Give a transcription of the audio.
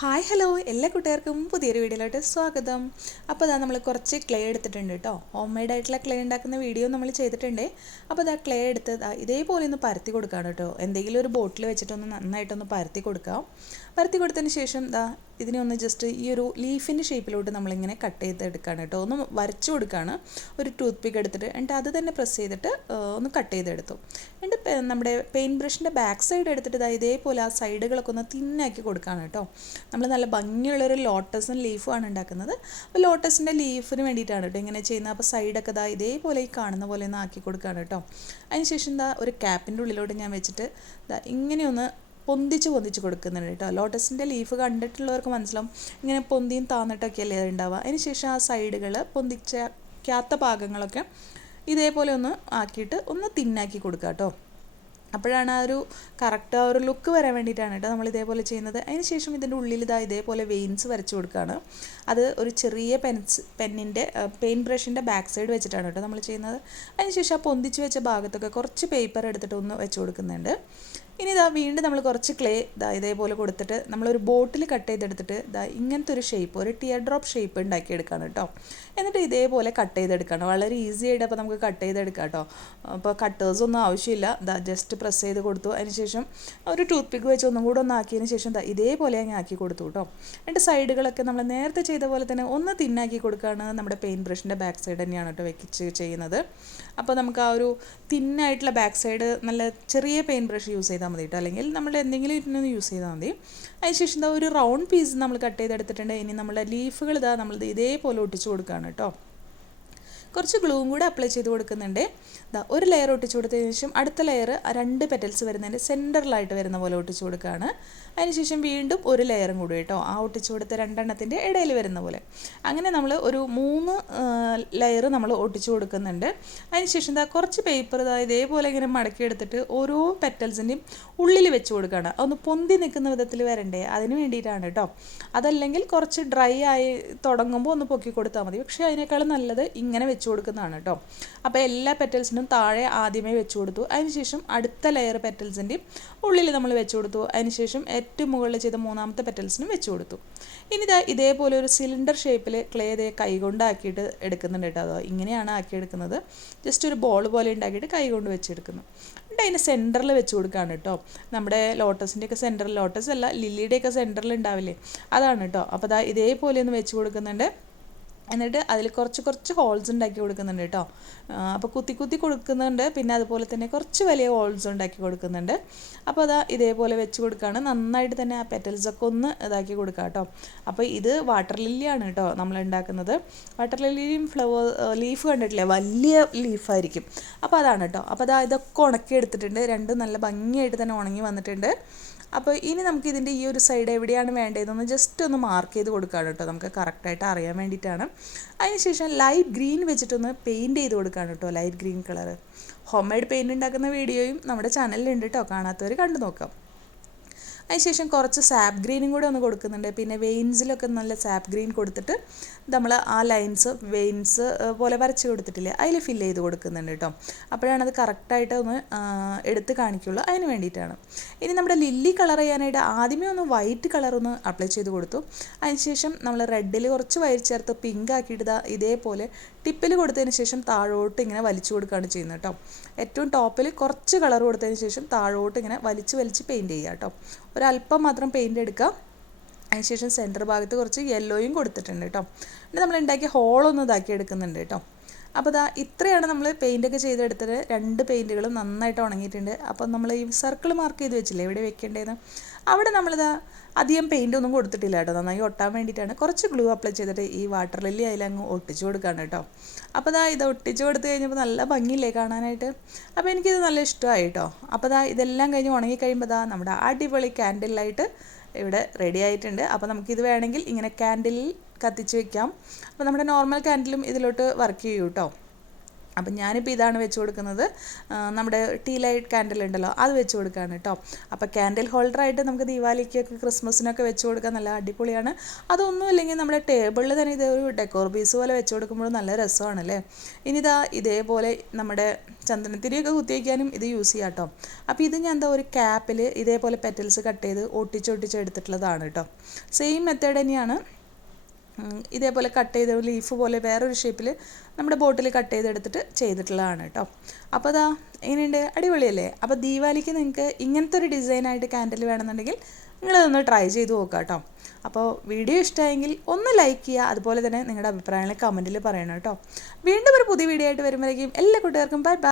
Hi hello എല്ലാ കൂട്ടുകാർക്കും പുതിയൊരു വീഡിയോയിലോട്ട് സ്വാഗതം. അപ്പോൾ അതാ നമ്മൾ കുറച്ച് ക്ലേ എടുത്തിട്ടുണ്ട് കേട്ടോ. ഹോം മെയ്ഡ് ആയിട്ടുള്ള ക്ലേ ഉണ്ടാക്കുന്ന വീഡിയോ നമ്മൾ ചെയ്തിട്ടുണ്ട്. അപ്പോൾ അതാ ക്ലേ എടുത്ത് ഇതേപോലെ ഒന്ന് പരത്തി കൊടുക്കുകയാണ് കേട്ടോ. എന്തെങ്കിലും ഒരു ബോട്ടിൽ വെച്ചിട്ടൊന്ന് നന്നായിട്ടൊന്ന് പരത്തി കൊടുക്കാം. പരത്തി കൊടുത്തതിന് ശേഷം ഇതിനെ ഒന്ന് ജസ്റ്റ് ഈ ഒരു ലീഫിൻ്റെ ഷേപ്പിലോട്ട് നമ്മളിങ്ങനെ കട്ട് ചെയ്തെടുക്കുകയാണ് കേട്ടോ. ഒന്ന് വരച്ചു കൊടുക്കുകയാണ് ഒരു ടൂത്ത് പിക്ക് എടുത്തിട്ട്. എന്നിട്ട് അത് തന്നെ പ്രസ് ചെയ്തിട്ട് ഒന്ന് കട്ട് ചെയ്തെടുത്തു. എന്നിട്ട് നമ്മുടെ പെയിൻറ്റ് ബ്രഷിൻ്റെ ബാക്ക് സൈഡ് എടുത്തിട്ട് ഇതേപോലെ ആ സൈഡുകളൊക്കെ ഒന്ന് തിന്നാക്കി കൊടുക്കുകയാണ് കേട്ടോ. നമ്മൾ നല്ല ഭംഗിയുള്ളൊരു ലോട്ടസും ലീഫുമാണ് ഉണ്ടാക്കുന്നത്. അപ്പോൾ ലോട്ടസിൻ്റെ ലീഫിന് വേണ്ടിയിട്ടാണ് കേട്ടോ ഇങ്ങനെ ചെയ്യുന്നത്. അപ്പോൾ സൈഡൊക്കെ ഇതേപോലെ ഈ കാണുന്ന പോലെ ഒന്ന് ആക്കി കൊടുക്കുകയാണ് കേട്ടോ. അതിനുശേഷം ഒരു ക്യാപ്പിൻ്റെ ഉള്ളിലോട്ട് ഞാൻ വെച്ചിട്ട് ഇങ്ങനെയൊന്ന് പൊന്തിച്ച് കൊടുക്കുന്നുണ്ട് കേട്ടോ. ലോട്ടസിൻ്റെ ലീഫ് കണ്ടിട്ടുള്ളവർക്ക് മനസ്സിലാവും ഇങ്ങനെ പൊന്തിയും താന്നിട്ടൊക്കെയല്ലേ ഉണ്ടാവുക. അതിനുശേഷം ആ സൈഡുകൾ പൊന്തിക്കാത്ത ഭാഗങ്ങളൊക്കെ ഇതേപോലെ ഒന്ന് ആക്കിയിട്ട് ഒന്ന് തിന്നാക്കി കൊടുക്കുക കേട്ടോ. അപ്പോഴാണ് ആ ഒരു കറക്റ്റ് ആ ഒരു ലുക്ക് വരാൻ വേണ്ടിയിട്ടാണ് കേട്ടോ നമ്മൾ ഇതേപോലെ ചെയ്യുന്നത്. അതിനുശേഷം ഇതിൻ്റെ ഉള്ളിൽ ഇതേപോലെ വെയിൻസ് വരച്ച് കൊടുക്കുകയാണ്. അത് ഒരു ചെറിയ പെയിൻറ്റ് ബ്രഷിൻ്റെ ബാക്ക് സൈഡ് വെച്ചിട്ടാണ് കേട്ടോ നമ്മൾ ചെയ്യുന്നത്. അതിനുശേഷം ആ പൊന്തിച്ച് വെച്ച ഭാഗത്തൊക്കെ കുറച്ച് പേപ്പർ എടുത്തിട്ട് ഒന്ന് വെച്ച് കൊടുക്കുന്നുണ്ട്. ഇനി വീണ്ടും നമ്മൾ കുറച്ച് ക്ലേ ഇതേപോലെ കൊടുത്തിട്ട് നമ്മളൊരു ബോട്ടിൽ കട്ട് ചെയ്തെടുത്തിട്ട് ഇങ്ങനത്തെ ഒരു ഷേപ്പ്, ഒരു ടിയർ ഡ്രോപ്പ് ഷേപ്പ് ഉണ്ടാക്കിയെടുക്കുകയാണ് കേട്ടോ. എന്നിട്ട് ഇതേപോലെ കട്ട് ചെയ്തെടുക്കുകയാണ്. വളരെ ഈസി ആയിട്ട് അപ്പോൾ നമുക്ക് കട്ട് ചെയ്തെടുക്കാം കേട്ടോ. അപ്പോൾ കട്ടേഴ്സൊന്നും ആവശ്യമില്ല. ജസ്റ്റ് പ്രസ് ചെയ്ത് കൊടുത്തു. അതിനുശേഷം ഒരു ടൂത്ത് പിക്ക് വെച്ച് ഒന്നും കൂടെ ഒന്ന് ആക്കിയതിന് ശേഷം ഇതേപോലെ അങ്ങ് ആക്കി കൊടുത്തു കേട്ടോ. എന്നിട്ട് സൈഡുകളൊക്കെ നമ്മൾ നേരത്തെ ചെയ്ത പോലെ തന്നെ ഒന്ന് തിന്നാക്കി കൊടുക്കുകയാണ്. നമ്മുടെ പെയിൻറ്റ് ബ്രഷിൻ്റെ ബാക്ക് സൈഡ് തന്നെയാണ് കേട്ടോ വെച്ച് ചെയ്യുന്നത്. അപ്പോൾ നമുക്ക് ആ ഒരു തിന്നായിട്ടുള്ള ബാക്ക് സൈഡ് നല്ല ചെറിയ പെയിൻറ്റ് ബ്രഷ് യൂസ് ചെയ്താൽ മതി കേട്ടോ. അല്ലെങ്കിൽ നമ്മൾ എന്തെങ്കിലും ഇരുന്നൊന്ന് യൂസ് ചെയ്താൽ മതി. അതിനുശേഷം ഒരു റൗണ്ട് പീസ് നമ്മൾ കട്ട് ചെയ്തെടുത്തിട്ടുണ്ട്. ഇനി നമ്മുടെ ലീഫുകൾ നമ്മൾ ഇതേപോലെ ഒട്ടിച്ച് കൊടുക്കുകയാണ് കേട്ടോ. കുറച്ച് ഗ്ലൂവും കൂടെ അപ്ലൈ ചെയ്ത് കൊടുക്കുന്നുണ്ട്. ഒരു ലെയർ ഒട്ടിച്ച് കൊടുത്തതിന് ശേഷം അടുത്ത ലെയർ 2 പെറ്റൽസ് വരുന്നതിൻ്റെ സെൻറ്ററിലായിട്ട് വരുന്ന പോലെ ഒട്ടിച്ച് കൊടുക്കുകയാണ്. അതിനുശേഷം വീണ്ടും ഒരു ലെയറും കൂടി കേട്ടോ, ആ ഒട്ടിച്ച് കൊടുത്ത 2 എണ്ണത്തിൻ്റെ ഇടയിൽ വരുന്ന പോലെ. അങ്ങനെ നമ്മൾ ഒരു 3 ലെയർ നമ്മൾ ഒട്ടിച്ച് കൊടുക്കുന്നുണ്ട്. അതിനുശേഷം കുറച്ച് പേപ്പർ ഇതേപോലെ ഇങ്ങനെ മടക്കി എടുത്തിട്ട് ഓരോ പെറ്റൽസിൻ്റെയും ഉള്ളിൽ വെച്ച് കൊടുക്കുകയാണ്. ഒന്ന് പൊന്തി നിൽക്കുന്ന വിധത്തിൽ വരണ്ടേ, അതിന് വേണ്ടിയിട്ടാണ് കേട്ടോ. അതല്ലെങ്കിൽ കുറച്ച് ഡ്രൈ ആയി തുടങ്ങുമ്പോൾ ഒന്ന് പൊക്കി കൊടുത്താൽ മതി. പക്ഷേ അതിനേക്കാളും നല്ലത് ഇങ്ങനെ വെച്ച് കൊടുക്കുന്നതാണ് കേട്ടോ. അപ്പോൾ എല്ലാ പെറ്റൽസിനും താഴെ ആദ്യമേ വെച്ച് കൊടുത്തു. അതിനുശേഷം അടുത്ത ലെയർ പെറ്റൽസിൻ്റെയും ഉള്ളിൽ നമ്മൾ വെച്ച് കൊടുത്തു. അതിനുശേഷം ഏറ്റവും മുകളിൽ ചെയ്ത 3ാമത്തെ പെറ്റൽസിനും വെച്ച് കൊടുത്തു. ഇനി ഇതേപോലെ ഒരു സിലിണ്ടർ ഷേപ്പിൽ ക്ലേ കൈകൊണ്ടാക്കിയിട്ട് എടുക്കുന്നുണ്ട് കേട്ടോ. ഇങ്ങനെയാണ് ആക്കിയെടുക്കുന്നത്. ജസ്റ്റ് ഒരു ബോൾ പോലെ ഉണ്ടാക്കിയിട്ട് കൈകൊണ്ട് വെച്ചെടുക്കുന്നു. എന്നിട്ട് അതിൻ്റെ സെൻറ്ററിൽ വെച്ച് കൊടുക്കുകയാണ് കേട്ടോ. നമ്മുടെ ലോട്ടസിൻ്റെയൊക്കെ സെൻറ്ററിൽ, ലോട്ടസ് അല്ല ലില്ലിയുടെയൊക്കെ സെൻറ്ററിൽ ഉണ്ടാവില്ലേ, അതാണ് കേട്ടോ. അപ്പോൾ ഇതേപോലെ ഒന്ന് വെച്ച് കൊടുക്കുന്നുണ്ട്. എന്നിട്ട് അതിൽ കുറച്ച് ഹോൾസ് ഉണ്ടാക്കി കൊടുക്കുന്നുണ്ട് കേട്ടോ. അപ്പോൾ കുത്തി കൊടുക്കുന്നുണ്ട്. പിന്നെ അതുപോലെ തന്നെ കുറച്ച് വലിയ ഹോൾസ് ഉണ്ടാക്കി കൊടുക്കുന്നുണ്ട്. അപ്പോൾ ഇതേപോലെ വെച്ച് കൊടുക്കുകയാണ്. നന്നായിട്ട് തന്നെ ആ പെറ്റൽസൊക്കെ ഒന്ന് ഇതാക്കി കൊടുക്കുക കേട്ടോ. അപ്പോൾ ഇത് വാട്ടർ ലില്ലിയാണ് കേട്ടോ നമ്മൾ ഉണ്ടാക്കുന്നത്. വാട്ടർ ലില്ലിയും ലീഫ് കണ്ടിട്ടില്ലേ, വലിയ ലീഫായിരിക്കും. അപ്പോൾ അതാണ് കേട്ടോ. അപ്പോൾ ഇതൊക്കെ ഉണക്കി എടുത്തിട്ടുണ്ട്. രണ്ടും നല്ല ഭംഗിയായിട്ട് തന്നെ ഉണങ്ങി വന്നിട്ടുണ്ട്. അപ്പോൾ ഇനി നമുക്ക് ഇതിൻ്റെ ഈ ഒരു സൈഡ് എവിടെയാണ് വേണ്ടതെന്ന് ജസ്റ്റ് ഒന്ന് മാർക്ക് ചെയ്ത് കൊടുക്കുകയാണ് കേട്ടോ, നമുക്ക് കറക്റ്റായിട്ട് അറിയാൻ വേണ്ടിയിട്ടാണ്. അതിനുശേഷം ലൈറ്റ് ഗ്രീൻ വെച്ചിട്ടൊന്ന് പെയിൻറ്റ് ചെയ്ത് കൊടുക്കുകയാണ് കേട്ടോ. Light green colour home made paint ഉണ്ടാക്കുന്ന വീഡിയോയും നമ്മുടെ ചാനലിലുണ്ട് കേട്ടോ, കാണാത്തവർ കണ്ടു നോക്കാം. അതിനുശേഷം കുറച്ച് സാപ്പ് ഗ്രീനും കൂടെ ഒന്ന് കൊടുക്കുന്നുണ്ട്. പിന്നെ വെയിൻസിലൊക്കെ നല്ല സാപ്പ് ഗ്രീൻ കൊടുത്തിട്ട് നമ്മൾ ആ വെയിൻസ് പോലെ വരച്ച് കൊടുത്തിട്ടില്ലേ, അതിൽ ഫില്ല് ചെയ്ത് കൊടുക്കുന്നുണ്ട് കേട്ടോ. അപ്പോഴാണ് അത് കറക്റ്റായിട്ട് ഒന്ന് എടുത്ത് കാണിക്കുള്ളൂ. അതിന് വേണ്ടിയിട്ടാണ്. ഇനി നമ്മുടെ ലില്ലി കളർ ചെയ്യാനായിട്ട് ആദ്യമേ ഒന്ന് വൈറ്റ് കളറൊന്ന് അപ്ലൈ ചെയ്ത് കൊടുത്തു. അതിനുശേഷം നമ്മൾ റെഡിൽ കുറച്ച് വൈറ്റ് ചേർത്ത് പിങ്ക് ആക്കിയിട്ട് ഇതേപോലെ ടിപ്പിൽ കൊടുത്തതിന് ശേഷം താഴോട്ട് ഇങ്ങനെ വലിച്ചു കൊടുക്കുകയാണ് ചെയ്യുന്നത് കേട്ടോ. ഏറ്റവും ടോപ്പിൽ കുറച്ച് കളർ കൊടുത്തതിന് ശേഷം താഴോട്ട് ഇങ്ങനെ വലിച്ച് പെയിൻറ്റ് ചെയ്യുക കേട്ടോ. ഒരല്പം മാത്രം പെയിൻറ്റ് എടുക്കുക. അതിനുശേഷം സെൻറ്റർ ഭാഗത്ത് കുറച്ച് യെല്ലോയും കൊടുത്തിട്ടുണ്ട് കേട്ടോ. എന്നിട്ട് നമ്മൾ ഉണ്ടാക്കിയ ഹോളൊന്നും ഇതാക്കി എടുക്കുന്നുണ്ട് കേട്ടോ. അപ്പോൾ ഇത്രയാണ് നമ്മൾ പെയിൻറ്റൊക്കെ ചെയ്തെടുത്തത്. 2 പെയിൻറ്റുകളും നന്നായിട്ട് ഉണങ്ങിയിട്ടുണ്ട്. അപ്പോൾ നമ്മൾ ഈ സർക്കിൾ മാർക്ക് ചെയ്ത് വെച്ചില്ലേ എവിടെ വെക്കേണ്ടതെന്ന്, അവിടെ അധികം പെയിൻ്റ് ഒന്നും കൊടുത്തിട്ടില്ല കേട്ടോ. നന്നായി ഒട്ടാൻ വേണ്ടിയിട്ടാണ് കുറച്ച് ഗ്ലൂ അപ്ലൈ ചെയ്തിട്ട് ഈ വാട്ടർ ലില്ലി അതിലങ്ങ് ഒട്ടിച്ച് കൊടുക്കുകയാണ് കേട്ടോ. അപ്പോൾ ഇത് ഒട്ടിച്ച് കൊടുത്ത് കഴിഞ്ഞപ്പോൾ നല്ല ഭംഗിയില്ലേ കാണാനായിട്ട്. അപ്പോൾ എനിക്കിത് നല്ല ഇഷ്ടമായി കേട്ടോ. അപ്പോൾ ഇതെല്ലാം കഴിഞ്ഞ് ഉണങ്ങിക്കഴിയുമ്പോൾ നമ്മുടെ അടിപൊളി ക്യാൻഡിൽ ലൈറ്റ് ഇവിടെ റെഡി ആയിട്ടുണ്ട്. അപ്പോൾ നമുക്കിത് വേണമെങ്കിൽ ഇങ്ങനെ ക്യാൻഡിലിൽ കത്തിച്ച് വെക്കാം. അപ്പോൾ നമ്മുടെ നോർമൽ ക്യാൻഡിലും ഇതിലോട്ട് വർക്ക് ചെയ്യും കേട്ടോ. അപ്പം ഞാനിപ്പോൾ ഇതാണ് വെച്ച് കൊടുക്കുന്നത്. നമ്മുടെ ടീ ലൈറ്റ് കാൻഡിൽ ഉണ്ടല്ലോ അത് വെച്ച് കൊടുക്കുകയാണ് കേട്ടോ. അപ്പോൾ കാൻഡിൽ ഹോൾഡറായിട്ട് നമുക്ക് ദീപാവലിക്കൊക്കെ ക്രിസ്മസിനൊക്കെ വെച്ച് കൊടുക്കാൻ നല്ല അടിപൊളിയാണ്. അതൊന്നും ഇല്ലെങ്കിൽ നമ്മുടെ ടേബിളിൽ തന്നെ ഇത് ഒരു ഡെക്കോർ പീസ് പോലെ വെച്ച് കൊടുക്കുമ്പോൾ നല്ല രസമാണല്ലേ. ഇനിതാ ഇതേപോലെ നമ്മുടെ ചന്ദനത്തിരിയൊക്കെ കുത്തിവയ്ക്കാനും ഇത് യൂസ് ചെയ്യാം കേട്ടോ. അപ്പോൾ ഇത് ഞാൻ എന്താ ഒരു ക്യാപ്പിൽ ഇതേപോലെ പെറ്റൽസ് കട്ട് ചെയ്ത് ഒട്ടിച്ച് എടുത്തിട്ടുള്ളതാണ് കേട്ടോ. സെയിം മെത്തേഡ് തന്നെയാണ്. ഇതേപോലെ കട്ട് ചെയ്ത് ലീഫ് പോലെ വേറൊരു ഷേപ്പിൽ നമ്മുടെ ബോട്ടിൽ കട്ട് ചെയ്തെടുത്തിട്ട് ചെയ്തിട്ടുള്ളതാണ് കേട്ടോ. അപ്പോൾ അതാ എങ്ങനെയുണ്ട്, അടിപൊളിയല്ലേ. അപ്പോൾ ദീപാവലിക്ക് നിങ്ങൾക്ക് ഇങ്ങനത്തെ ഒരു ഡിസൈനായിട്ട് കാൻഡിൽ വേണമെന്നുണ്ടെങ്കിൽ നിങ്ങളതൊന്ന് ട്രൈ ചെയ്ത് നോക്കുക കേട്ടോ. അപ്പോൾ വീഡിയോ ഇഷ്ടമായെങ്കിൽ ഒന്ന് ലൈക്ക് ചെയ്യുക, അതുപോലെ തന്നെ നിങ്ങളുടെ അഭിപ്രായങ്ങൾ കമൻറ്റിൽ പറയണം കേട്ടോ. വീണ്ടും ഒരു പുതിയ വീഡിയോ ആയിട്ട് വരുമ്പോഴേക്കും എല്ലാ കൂട്ടുകാർക്കും ബൈ ബൈ.